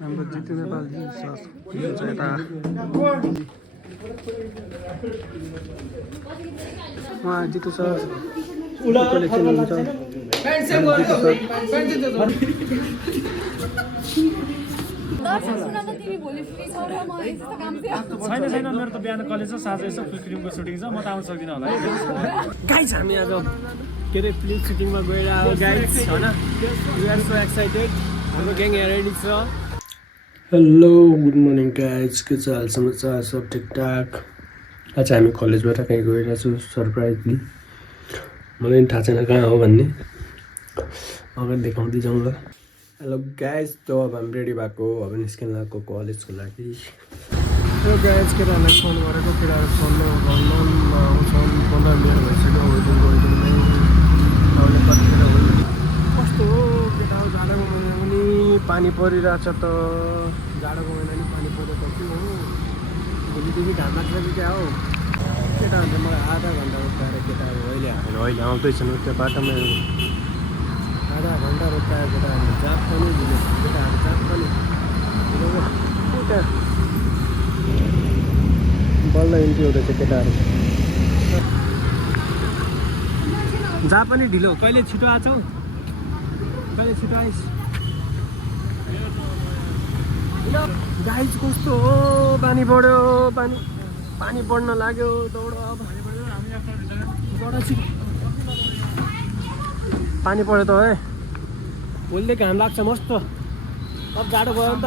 हाम्रो जितु नेपाल उहाँ Jitu sir collection हुन्छ छैन मेरो त बिहान कलेज छ साँझ यसो फुल फिल्मको सुटिङ छ म त आउन सक्दिनँ होला गाइज हामी आज के अरे फिल्म सुटिङमा गएर आयो गाइज होइन वी आर सो एक्साइटेड हाम्रो ग्याङ यहाँ रेडी छ हेलो गुड मर्निङ गाइज के छ हाल समाचार सब ठिकठाक आज हामी कलेजबाट कहीँ गइरहेको छु सरप्राइजली मलाई पनि थाहा छैन कहाँ हो भन्ने अगाडि देखाउँदै जाउँ ल हेलो गाइज त अब हामी रेडी भएको अब निस्किन लागेको कलेजको लागि यो गाइज केटाहरूलाई फोन गरेको केटाहरू फोन आउँछन् 15 मिनट भइसक्यो वेटिङमै आउने कतिखेर होइन कस्तो हो केटाहरू जाडोको महिना पनि पानी परिरहेछ त जाडोको महिना पनि पानी परेको के हो भोलिदेखि घाम लाग्छ कि क्या हो केटाहरूले मलाई आधा घन्टा रोकाएर केटाहरू अहिले आउँदैछन् त्यो बाटोमा आधा घन्टा रोकाएर केटाहरूले जात पनि दिने केटाहरू जात पनि बल्ल इन्ट्री हुँदैछ केटाहरू जहाँ पनि ढिलो कहिले छिटो आछौ कहिले छिटो आइस गाइज कस्तो हो पानी बढ्यो पानी बढ्न लाग्यो दौड अब पानी पऱ्यो त है भोलिदेखि घाम लाग्छ मस्त अब जाडो गयो नि त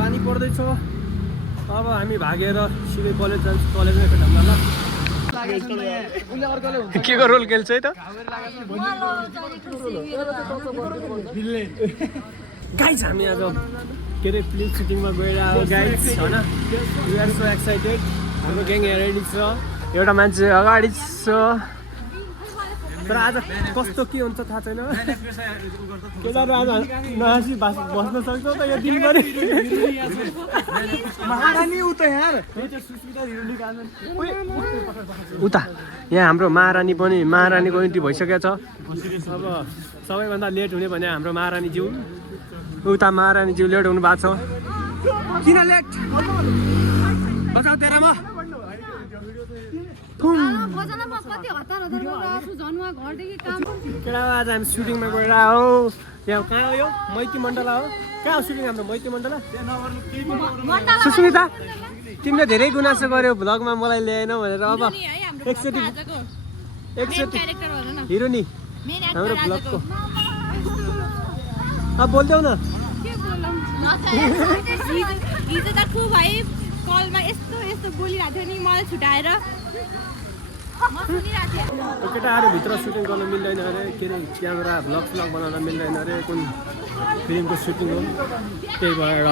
पानी पर्दैछ अब हामी भागेर सिधै कलेज जान्छ कलेजमै भेटौँ ल के को रोल खेल्छ है त गाइज हामी आज के अरे फिल्म सुटिङमा गएर आयो गाइज होइन वी आर सो एक्साइटेड हाम्रो ग्याङ यहाँ रेडी छ एउटा मान्छे अगाडि छ तर आज कस्तो के हुन्छ थाहा छैन केटाहरू आज नहाँसी बस्न सक्छ त यो दिनभरि उता यहाँ हाम्रो महारानीको इन्ट्री भइसकेको छ अब सबैभन्दा लेट हुने भने हाम्रो महारानीज्यू उता महारानीज्यू लेट हुनु भएको छ किन लेट बचाउ तेरामा केटा आज हामी सुटिङमा गएर हो यहाँ कहाँ हो यो मैती मण्डला हो कहाँ हो सुटिङ हाम्रो मैती मण्डला सुस्मिता तिमीले धेरै गुनासो गर्यौ भ्लगमा मलाई ल्याएनौ भनेर अब एकचोटि हिरो नि हाम्रो भ्लगको अब बोल्देऊ न केटाहरू भित्र सुटिङ गर्न मिल्दैन अरे के अरे क्यामेरा भ्लग बनाउन मिल्दैन अरे कुन फिल्मको सुटिङ हो त्यही भएर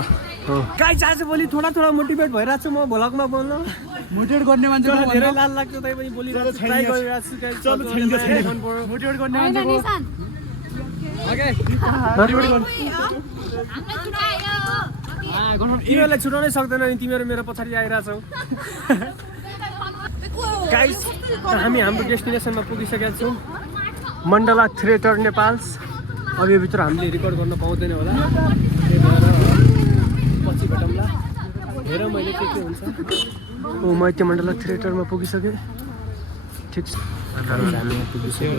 गाइस आज भोलि थोडा मोटिभेट भइरहेको छु म भ्लगमा बोल्न मोटिभेट गर्ने मान्छे धेरै लाल लाग्छ तै पनि बोलिरहेको छु ट्राई गरिरहेको छु मोटिभेट गर्ने मान्छेको तिमीहरूलाई छुटाउनै सक्दैन नि तिमीहरू मेरो पछाडि आइरहेछौ गाइस हामी हाम्रो डेस्टिनेसनमा पुगिसकेका छौँ मण्डला थिएटर नेपाल्स अब यो भित्र हामीले रेकर्ड गर्न पाउँदैन होला त्यही भएर पछि भेटौँला हेर मैले के हुन्छ मैती मण्डला थिएटरमा पुगिसकेँ ठिक छ हामी पुगिसक्यो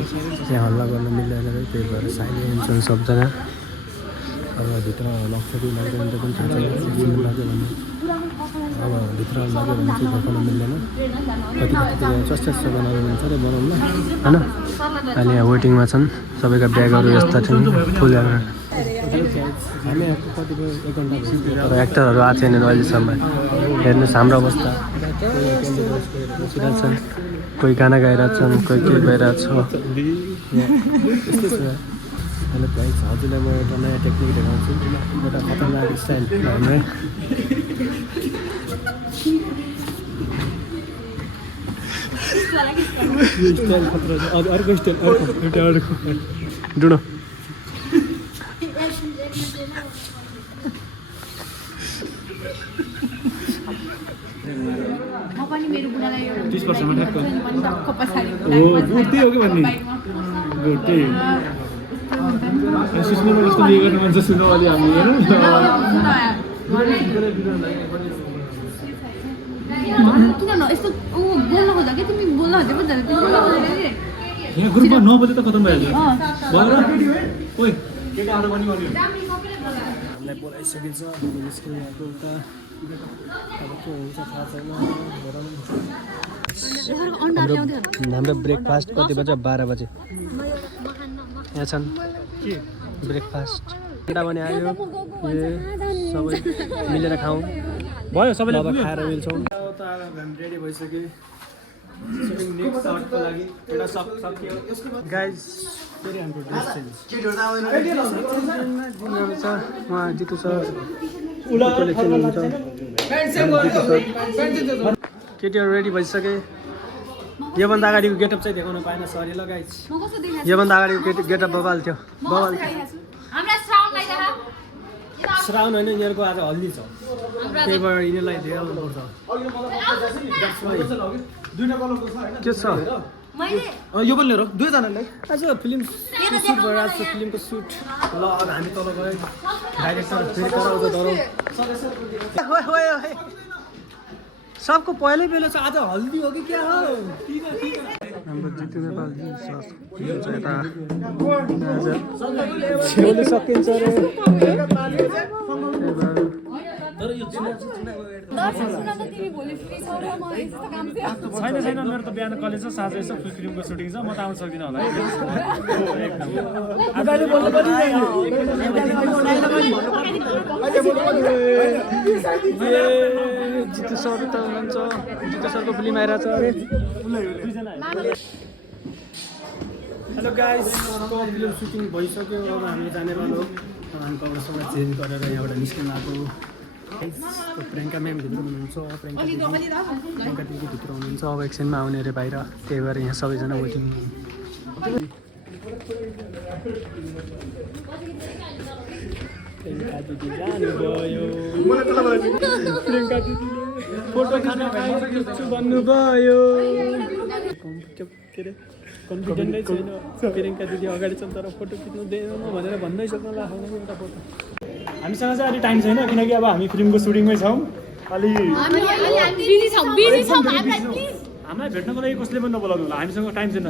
त्यहाँ हल्ला गर्न मिल्दैन है त्यही भएर साइलेन्स हुनु सक्दैन अब भित्र लाग्छ कि लाग्दैन त्यो पनि थाहा छैन लाग्यो भने अब भित्र लाग्यो भने चाहिँ देखाउन मिल्दैन कति चस्चा बनाउनु मिल्छ अरे बनाउनु ल होइन अहिले यहाँ वेटिङमा छन् सबैका ब्यागहरू यस्ता छन् फुल हामी कतिपय 1 घन्टा तर एक्टरहरू आएको छैनन् अहिलेसम्म हेर्नुहोस् हाम्रो अवस्था बसिरहेको छन् कोही गाना गाइरहेको छन् कोही के भइरहेको छ यस्तो छ हेलो गाइस हजुरलाई म एउटा नयाँ टेक्निक देखाउँछु एउटा खतरनाक स्टाइल हाम्रो स्टाइल खतरा छ अब अर्को स्टाइल अर्को डुडो म पनि मेरो बुढालाई 30 वर्षमा ठ्याक्क हो बुढ्दै हो कि भन्ने त्यही सुस्मिमा जस्तो बिहे गर्ने मान्छे सुनौ अलि हामी हेरौँ किन यस्तो बोल्न खोज्दा कि तिमी बोल्न खोजेको यहाँ ग्रुपमा 9 बजे त खतम भइहाल्यो भएर ओइ केटाहरू पनि गर्यो हामीलाई बोलाइसकेको छ निस्किनु आएको उता अब के हुन्छ थाहा छैन हाम्रो ब्रेकफास्ट कति बजे 12 बजे यहाँ छन् के ब्रेकफास्ट केटा पनि आयो सबै मिलेर खाउँ भयो सबैले अब खाएर मिल्छौँ उता हामी रेडी भइसक्यो नेक्स्ट सर्टको लागि एउटा सक्यो गाइज फेरि हाम्रो ड्रेस चेन्ज छ उहाँ जितु सर केटीहरू रेडी भइसके योभन्दा अगाडिको गेटअप चाहिँ देखाउन पाएन सरी ल गाइज योभन्दा अगाडिको गेटअप बबाल थियो श्रावण होइन यिनीहरूको आज हल्दी छ त्यही भएर यिनीहरूलाई धेरै मनपर्छ के छ यो पनि लिएर दुईजनालाई आज फिल्म सुट भएर आज फिल्मको सुट ल अब हामी तल गयो डाइरेक्टर फेरि कराउँछ डराउँ सबको पहिल्यै बेला छ आज हल्दी हो कि क्या हो हाम्रो जितु नेपाल छेउले सकिन्छ रे छैन मेरो त बिहान कलेज छ साँझ यसो फुल फिल्मको सुटिङ छ म त आउन सक्दिनँ होला जितु सर त हुनुहुन्छ जितु सरको फिल्म आइरहेछ अरे हेलो गाइस फिल्म सुटिङ भइसक्यो अब हामी जानेवाला हो हामी कपडासम्म चेन्ज गरेर यहाँबाट निस्किनु आएको प्रियङ्का म्याम भित्र हुनुहुन्छ प्रियङ्का दिदी भित्र हुनुहुन्छ अब एकछिनमा आउने अरे बाहिर त्यही भएर यहाँ सबैजना वेटिङ प्रियङ्का दिदी जानुभयो प्रियङ्का दिदीले फोटो खाना खाइसकेछु भन्नुभयो के अरे कन्फिडेन्टै छैन प्रियङ्का दिदी अगाडि छन् तर फोटो खिच्नु दिएन भनेर भन्दैसक्नु लाग्नु एउटा फोटो हामीसँग चाहिँ अलि टाइम छैन किनकि अब हामी फिल्मको सुटिङमै छौँ अलि हामीलाई भेट्नको लागि कसले पनि नबोलाउनु होला हामीसँग टाइम छैन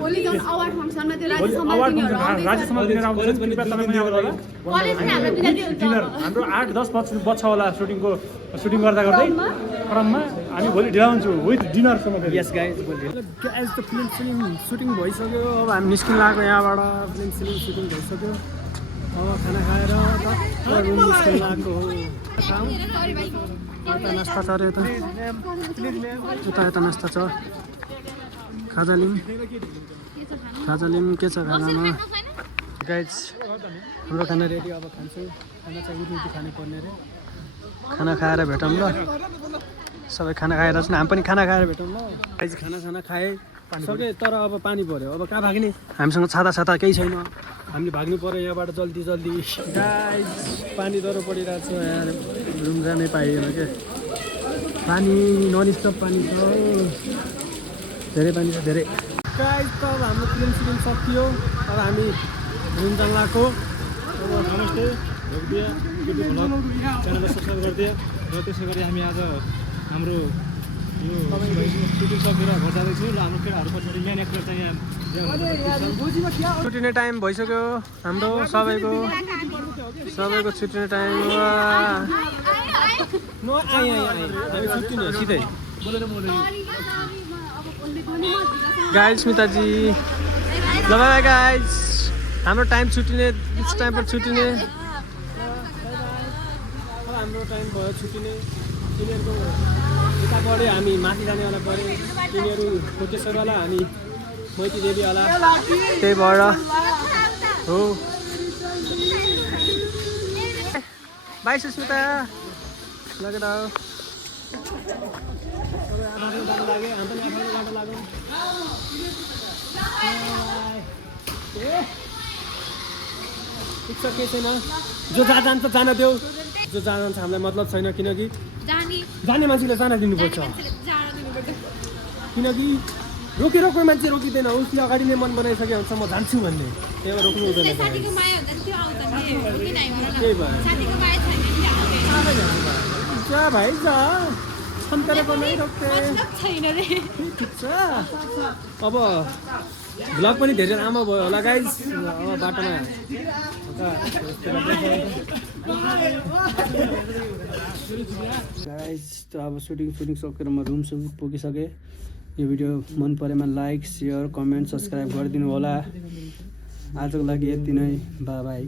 डिनर हाम्रो 8-10 बज्छ होला सुटिङ गर्दा गर्दै क्रममा हामी भोलि ढिला हुन्छौँ विथ डिनरसँग यस गाइज गाइज त फिल्म सुटिङ भइसक्यो अब हामी निस्किनु लाग्यो यहाँबाट फिल्म सुटिङ भइसक्यो अब खाना खाएर रुम निस्किनु लाग्यो हो यता नास्ता छ अरे यता नास्ता छ खाजा लिम के छ खानामा गाइज हाम्रो खाना रेडी अब खान्छु खाना चाहिँ उठ्नु खानु पर्ने अरे खाना खाएर भेटौँ ल सबै खाना खाएर चाहिँ हामी पनि खाना खाएर भेटौँ ल गाइज खाना खाएँ सके तर अब पानी पऱ्यो अब कहाँ भाग्ने हामीसँग छाता केही छैन हामीले भाग्नु पऱ्यो यहाँबाट जल्दी गाइज पानी डह्रो परिरहेको छ यहाँ रुम जानै पाइएन क्या पानी ननस्टप पानी छ धेरै पानी छ धेरै गाइज त अब हाम्रो फिल्म सुटिङ सकियो अब हामी रुम जान लाग्यो अब नमस्ते च्यानललाई सब्सक्राइब गरिदियो र त्यसै गरी हामी आज हाम्रो यो सुटिङ सकेर घर जाँदैछु र हाम्रो केटाहरू पछाडि मेन एक्टर चाहिँ यहाँ छुट्टिने टाइम भइसक्यो हाम्रो सबैको छुट्टिने टाइम हामी छुट्टिने हो सिधै गाइज स्मिताजी ल बाई गाइज हाम्रो टाइम छुट्टिने इट्स टाइम फर छुट्टिने हाम्रो टाइम भयो छुट्टिने तिनीहरूको उता पढ्यो हामी माथि जानेवाला पऱ्यो तिनीहरू कोटेश्वरवाला हामी मैती देवीवाला त्यही भएर हो बाई सुस्मिता लगेर ठिक छ केही छैन जो जहाँ जान्छ जान देऊ जो जहाँ जान्छ हामीलाई मतलब छैन किनकि जाने मान्छेले जान दिनुपर्छ किनकि रोकेर कोही मान्छे रोकिँदैन उसले अगाडि नै मन बनाइसके हुन्छ म जान्छु भन्ने त्यही भएर रोक्नु हुँदैन साथीको माया हुन्छ नि त्यो आउँछ नि हो कि नाइ भन न त्यही भएर साथीको माया छैन नि आउँदैन जा भाइ जा सन्तरे बनाइ रोक्थे मतलब छैन रे ठिक छ अब भ्लग पनि धेरै राम्रो भयो होला गाइज अब बाटोमा गाइज त अब सुटिङ सकेर म रुमसम्म पुगिसकेँ यो भिडियो मन परेमा लाइक सेयर कमेन्ट सब्सक्राइब गरिदिनु होला आजको लागि यति नै बाई बाई